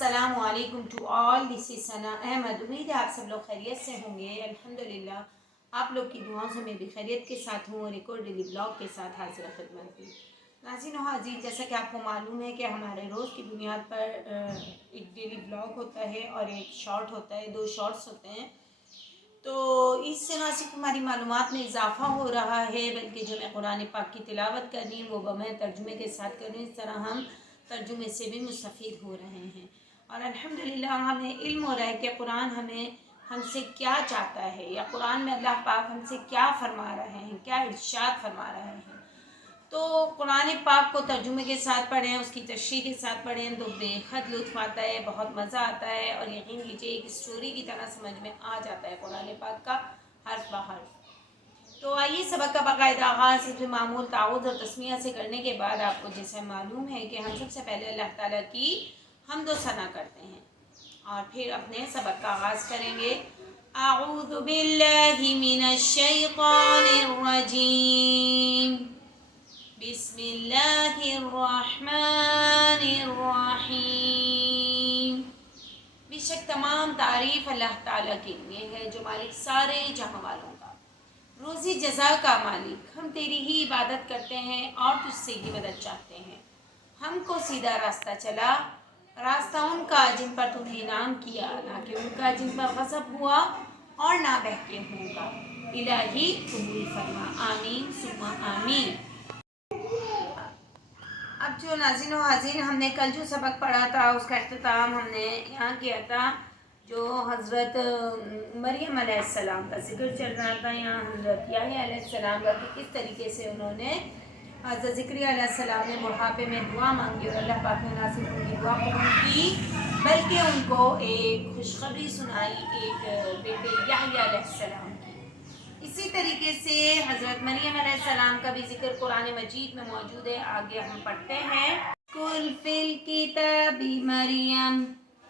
السلام علیکم to all, دس از ثنا احمد۔ امید ہے آپ سب لوگ خیریت سے ہوں گے۔ الحمدللہ آپ لوگ کی دعاؤں سے میں بھی خیریت کے ساتھ ہوں اور ایک اور ڈیلی بلاگ کے ساتھ حاضر خدمت ہوں۔ ناظرین و حاضرین، جیسا کہ آپ کو معلوم ہے کہ ہمارے روز کی بنیاد پر ایک ڈیلی بلاگ ہوتا ہے اور ایک شارٹ ہوتا ہے، 2 شارٹس ہوتے ہیں۔ تو اس سے نہ صرف ہماری معلومات میں اضافہ ہو رہا ہے بلکہ جو میں قرآن پاک کی تلاوت کر رہی ہوں وہ بغیر ترجمے کے ساتھ کر رہی ہوں، اس طرح ہم ترجمے سے بھی مستفید ہو رہے ہیں اور الحمدللہ ہمیں علم ہو رہا ہے کہ قرآن ہم سے کیا چاہتا ہے، یا قرآن میں اللہ پاک ہم سے کیا فرما رہے ہیں، کیا ارشاد فرما رہے ہیں۔ تو قرآن پاک کو ترجمے کے ساتھ پڑھیں، اس کی تشریح کے ساتھ پڑھیں تو بے حد لطف آتا ہے، بہت مزہ آتا ہے اور یقین کیجیے ایک اسٹوری کی طرح سمجھ میں آ جاتا ہے قرآن پاک کا حرف بحرف۔ تو آئیے سبق کا باقاعدہ آغاز اس معمول تعوذ اور تسمیہ سے کرنے کے بعد آپ کو جیسا معلوم ہے کہ ہم سب سے پہلے اللہ تعالیٰ کی حمد و ثنا کرتے ہیں اور پھر اپنے سبق کا آغاز کریں گے۔ اعوذ باللہ من الشیطان الرجیم، بسم اللہ الرحمن الرحیم۔ بے شک تمام تعریف اللہ تعالیٰ کے لیے ہے جو مالک سارے جہاں والوں کا، روزی جزا کا مالک۔ ہم تیری ہی عبادت کرتے ہیں اور تجھ سے ہی مدد چاہتے ہیں۔ ہم کو سیدھا راستہ چلا، راستہ ان کا جن پر تم نے انعام کیا، نہ کہ ان کا جن پر غضب ہوا اور نہ بہکے ہوں گا۔ الہی قبول فرما، آمین ثم آمین۔ اب جو ناظرین و حاضرین، ہم نے کل جو سبق پڑھا تھا اس کا اختتام ہم نے یہاں کیا تھا، جو حضرت مریم علیہ السلام کا ذکر چل رہا تھا، یہاں حضرت یحییٰ علیہ السلام کا کہ کس طریقے سے انہوں نے، حضرت زکریا علیہ السلام نے بڑھاپے میں دعا مانگی اور اللہ پاک نے نہ صرف ان کی دعا قبول کی بلکہ ان کو ایک خوشخبری سنائی، ایک بیٹے یحییٰ علیہ السلام کی۔ اسی طریقے سے حضرت مریم علیہ السلام کا بھی ذکر قرآن مجید میں موجود ہے۔ آگے ہم پڑھتے ہیں، کل فی الکتاب مریم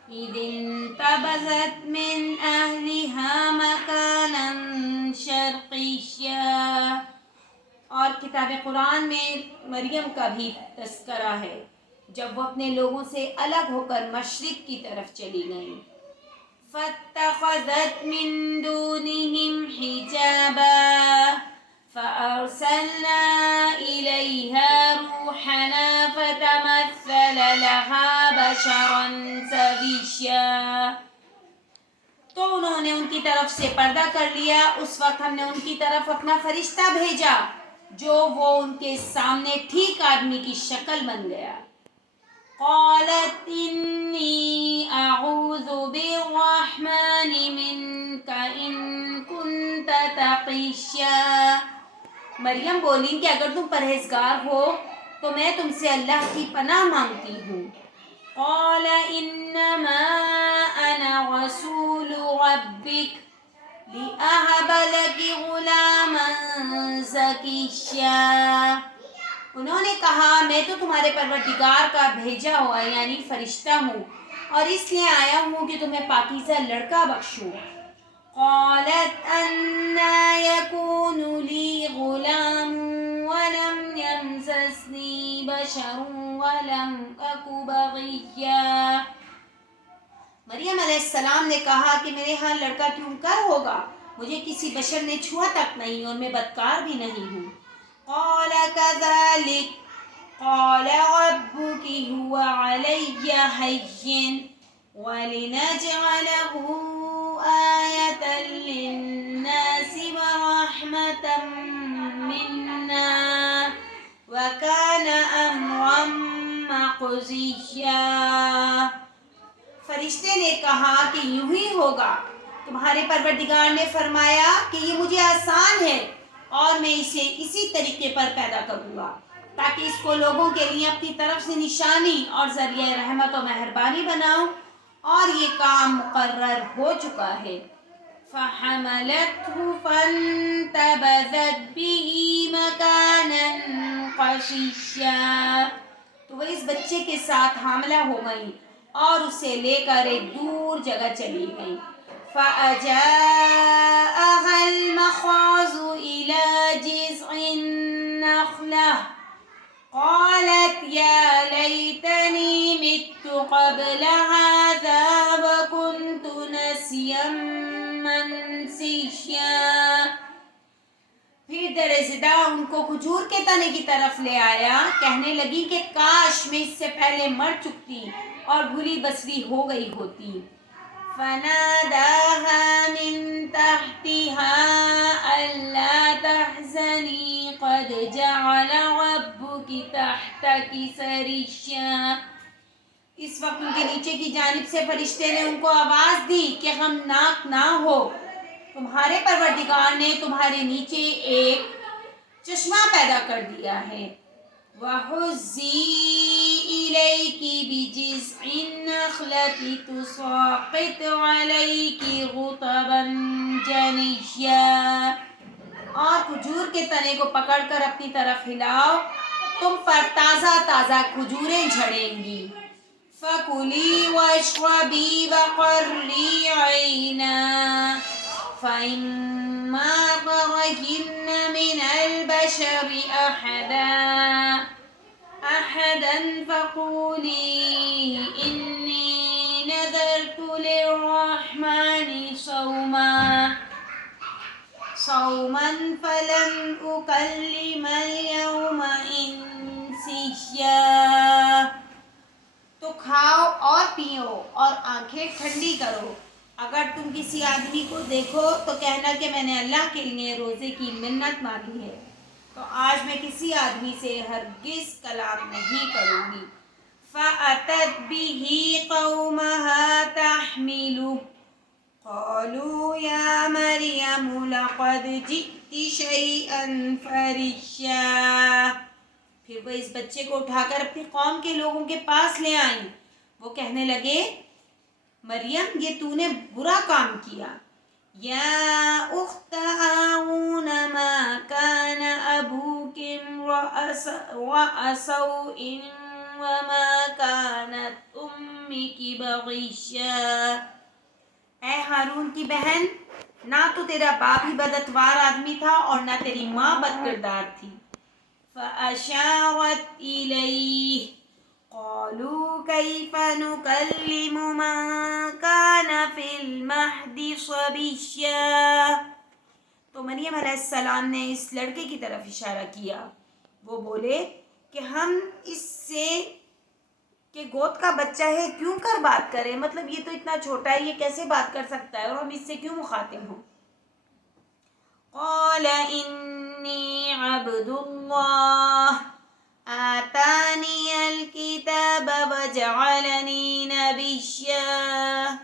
اذ انتبذت من اہلها مکانا شرقیا۔ اور کتاب قرآن میں مریم کا بھی تذکرہ ہے جب وہ اپنے لوگوں سے الگ ہو کر مشرق کی طرف چلی گئیں۔ فاتخذت من دونهم حجابا فأرسلنا إليها روحنا فتمثل لها بشرا سويا۔ تو انہوں نے ان کی طرف سے پردہ کر لیا، اس وقت ہم نے ان کی طرف اپنا فرشتہ بھیجا جو وہ ان کے سامنے ٹھیک آدمی کی شکل بن گیا۔ قالت انی اعوذ بالرحمن منک ان کنت تقیا۔ مریم بولی کہ اگر تم پرہیزگار ہو تو میں تم سے اللہ کی پناہ مانگتی ہوں۔ قال انما انا رسول ربک لأہب لک غلاما زکیا۔ انہوں نے کہا میں تو تمہارے پروردگار کا بھیجا ہوا یعنی فرشتہ ہوں اور اس لیے آیا ہوں کہ تمہیں پاکیزہ لڑکا بخشوں۔ قالت انا یکون لی غلام ولم یمسسنی بشر ولم اک بغیا۔ مریم علیہ السلام نے کہا کہ میرے ہاں لڑکا کیوں کر ہوگا، مجھے کسی بشر نے چھوا تک نہیں اور میں بدکار بھی نہیں ہوں۔ قال كذلك قال ربك هو علي هين ولنجعله آية للناس ورحمة منا وكان أمرا مقضيا۔ فرشتے نے کہا کہ یوں ہی ہوگا، تمہارے پروردگار نے فرمایا کہ یہ مجھے آسان ہے اور میں اسے اسی طریقے پر پیدا کروں گا تاکہ اس کو لوگوں کے لیے اپنی طرف سے نشانی اور ذریعہ رحمت و مہربانی بناؤں، اور یہ کام مقرر ہو چکا ہے۔ فحملته فانتبذت به مكانا قصيا۔ تو وہ اس بچے کے ساتھ حاملہ ہو گئی اور اسے لے کر ایک دور جگہ چلی گئی۔ فأجاءها المخاض إلى جذع النخلة قالت یا لیتنی مت قبل هذا وكنت نسیا منسیا۔ پھر درزدہ ان کو کھجور کے تنے کی طرف لے آیا، کہنے لگی کہ کاش میں اس سے پہلے مر چکتی اور بھولی بسری ہو گئی ہوتی۔ فناداها من تحتها ألا تحزني قد جعل ربك تحتك سريا۔ اس وقت ان کے نیچے کی جانب سے فرشتے نے ان کو آواز دی کہ غمناک نہ ہو، تمہارے پروردگار نے تمہارے نیچے ایک چشمہ پیدا کر دیا ہے۔ وَحُزِّي إِلَيْكِ بِجِذْعِ النَّخْلَةِ تُسَاقِطْ عَلَيْكِ رُطَبًا جَنِيًّا۔ اور کھجور کے تنے کو پکڑ کر اپنی طرف ہلاؤ، تم پر تازہ تازہ کھجوریں جھڑیں گی۔ فَكُلِي وَاشْرَبِي وَقَرِّي عَيْنًا فَإِمَّا تَرَيِنَّ مِنَ الْبَشَرِ أَحَدًا فَقُولِي إِنِّي نَذَرْتُ لِلرَّحْمَنِ صَوْمًا فَلَنْ أُكَلِّمَ الْيَوْمَ إِنسِيًّا۔ تو کھاؤ اور پیو اور آنکھیں ٹھنڈی کرو، اگر تم کسی آدمی کو دیکھو تو کہنا کہ میں نے اللہ کے لیے روزے کی منت مانگی ہے، تو آج میں کسی آدمی سے ہرگز کلام نہیں کروں گی۔ فَأَتَتْ بِهِ قَوْمَهَا تَحْمِلُهُ قَالُوا يَا مَرْيَمُ لَقَدْ جِئْتِ شَيْئًا فَرِيًّا۔ پھر وہ اس بچے کو اٹھا کر اپنی قوم کے لوگوں کے پاس لے آئیں۔ وہ کہنے لگے، مریم یہ تو نے برا کام کیا۔ یا اخت ہارون ما کان ابوک امرأ سوء وما کانت امک بغیا۔ اے ہارون کی بہن، نہ تو تیرا باپ ہی بداتوار آدمی تھا اور نہ تیری ماں بد کردار تھی۔ فَأَشَارَتْ إِلَيْهِ قَالُوا كَيْفَ نُكَلِّمُ مَنْ كَانَ فِي الْمَهْدِ صَبِيًّا۔ تو مریم علیہ السلام نے اس لڑکے کی طرف اشارہ کیا۔ وہ بولے کہ ہم اس سے کہ گود کا بچہ ہے کیوں کر بات کریں، مطلب یہ تو اتنا چھوٹا ہے، یہ کیسے بات کر سکتا ہے اور ہم اس سے کیوں مخاطب ہوں۔ قال انی عبد اللہ آتانی الکتاب وجعلنی نبیا۔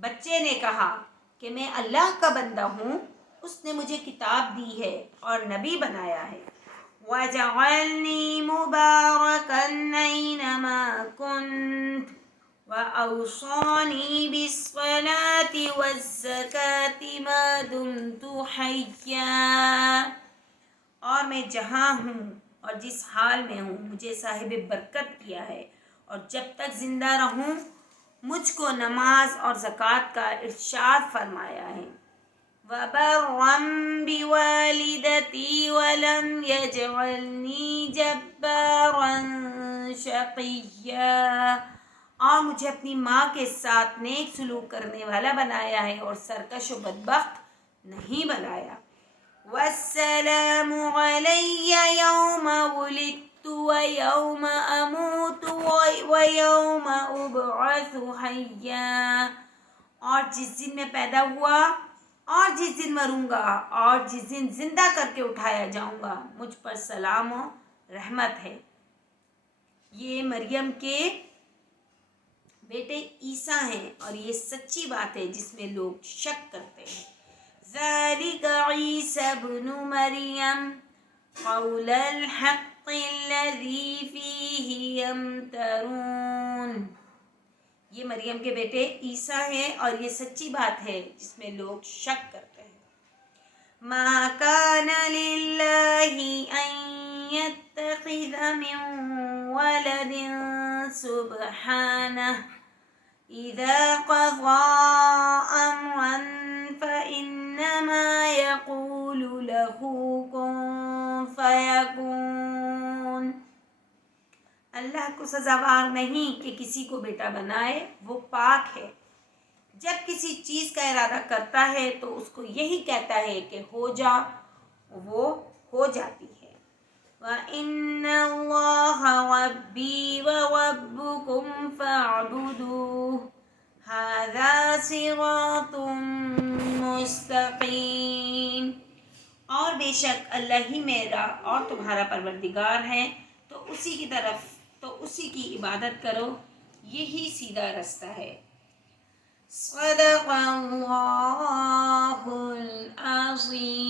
بچے نے کہا کہ میں اللہ کا بندہ ہوں، اس نے مجھے کتاب دی ہے اور نبی بنایا ہے۔ وَجَعَلْنِي مُبَارَكًا أَيْنَمَا كُنْتُ وَأَوْصَانِي بِالصَّلَاةِ وَالزَّكَاةِ مَا دُمْتُ حَيًّا۔ اور میں جہاں ہوں اور جس حال میں ہوں مجھے صاحب برکت کیا ہے، اور جب تک زندہ رہوں مجھ کو نماز اور زکوٰۃ کا ارشاد فرمایا ہے۔ وَبَرًّا بِوَالِدَتِي وَلَمْ يَجْعَلْنِي جَبَّارًا شَقِيًّا۔ اور مجھے اپنی ماں کے ساتھ نیک سلوک کرنے والا بنایا ہے اور سرکش و بدبخت نہیں بنایا۔ وَالسَّلَامُ عَلَيَّ يَوْمَ وُلِدتُّ وَيَوْمَ أَمُوتُ وَيَوْمَ أُبْعَثُ حَيًّا۔ اور جس دن میں پیدا ہوا اور جس دن مروں گا اور جس دن زندہ کر کے اٹھایا جاؤں گا، مجھ پر سلام و رحمت ہے۔ یہ مریم کے بیٹے عیسیٰ ہیں اور یہ سچی بات ہے جس میں لوگ شک کرتے ہیں۔ ذَلِكَ عِيسَى ابْنُ مَرْيَمَ قَوْلَ الْحَقِّ الَّذِي فِيهِ يَمْتَرُونَ۔ یہ مریم کے بیٹے عیسیٰ ہیں اور یہ سچی بات ہے جس میں لوگ شک کرتے ہیں۔ مَا كَانَ لِلَّهِ أَن يَتَّخِذَ مِن وَلَدٍ سُبْحَانَهُ إِذَا قَضَىٰ أَمْرًا فَإِنَّمَا يَقُولُ لَهُ كُن فَيَكُونُ۔ اللہ کو سزاوار نہیں کہ کسی کو بیٹا بنائے، وہ پاک ہے۔ جب کسی چیز کا ارادہ کرتا ہے تو اس کو یہی کہتا ہے کہ ہو جا، وہ ہو جاتی ہے۔ وَإِنَّ اللَّهَ رَبِّي وَرَبُّكُمْ فَاعْبُدُوهُ هَذَا صِرَاطٌ مُسْتَقِيمٌ۔ اور بے شک اللہ ہی میرا اور تمہارا پروردگار ہے، تو اسی کی عبادت کرو، یہی سیدھا رستہ ہے۔ صدق اللہ العظیم۔